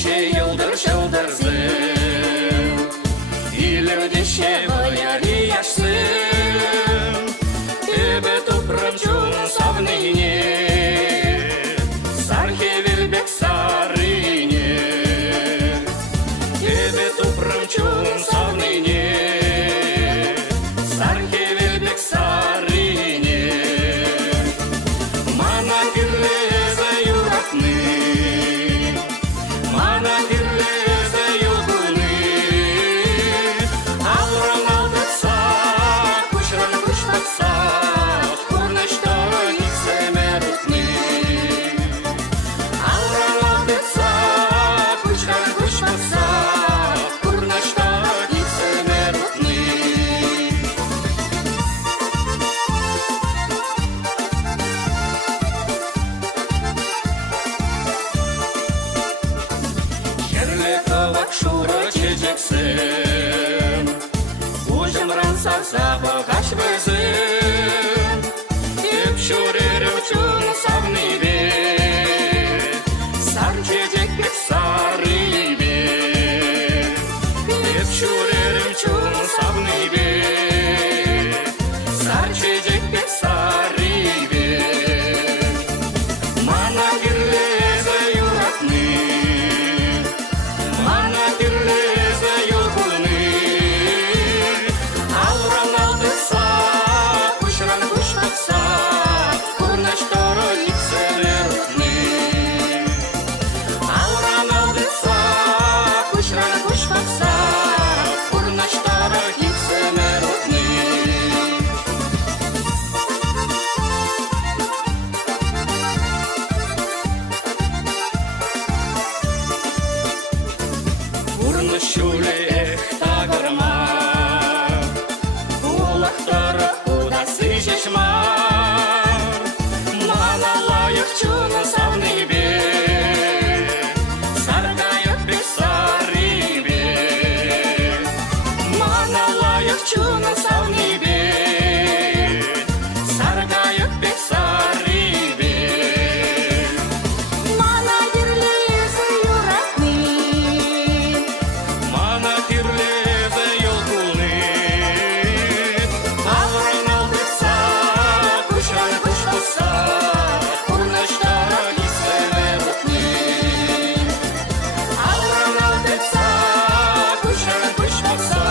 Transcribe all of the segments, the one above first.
dişe yıldır şıldırsın, ilim dişe boyarı yaşsın. Ebe toprağın savnine, sarki vilbek sarine. Ebe toprağın savnine, sarki vilbek sarine. Mana kirleze yurakni, mana kirleze yolguni. Avran aldatsa, kuşran kuş baksa, kurnaşta gitse merutni. Avran aldatsa, kuşran kuş baksa, kurnaşta gitse merutni. Yerle kavak şura çeceksin, ucumran sarsa kaç bezin. Hep şurerim çun savni be, sar çecek bek sarı be. Hep şurerim çun savni be, sar çecek bek sarı be. Mana kirleze yurakni, mana kirleze yolguni. Avran aldatsa, kuşran kuş baksa, kurnaştoro gitse merutni. Avran aldatsa, kuşran kuş baksa, kurnaştoro gitse merutni. Урнышуле тагырма, улақтары удасы шешма. Мана лайық чуны савны бе, саргайық бек сары бе. Мана лайық чуны савны бе, саргайық бек сары бе. Mana kirleze yurakni, Mana kirleze yolguni. Avran aldatsa, kuşran kuş baksa, kurnaşta gitse merutni. Avran aldatsa, kuşran kuş baksa,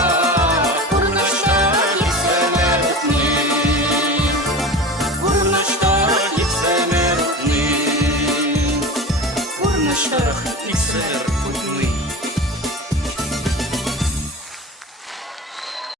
kurnaşta gitse merutni. Kurnaşta gitse merutni. Kurnaşta gitse merutni.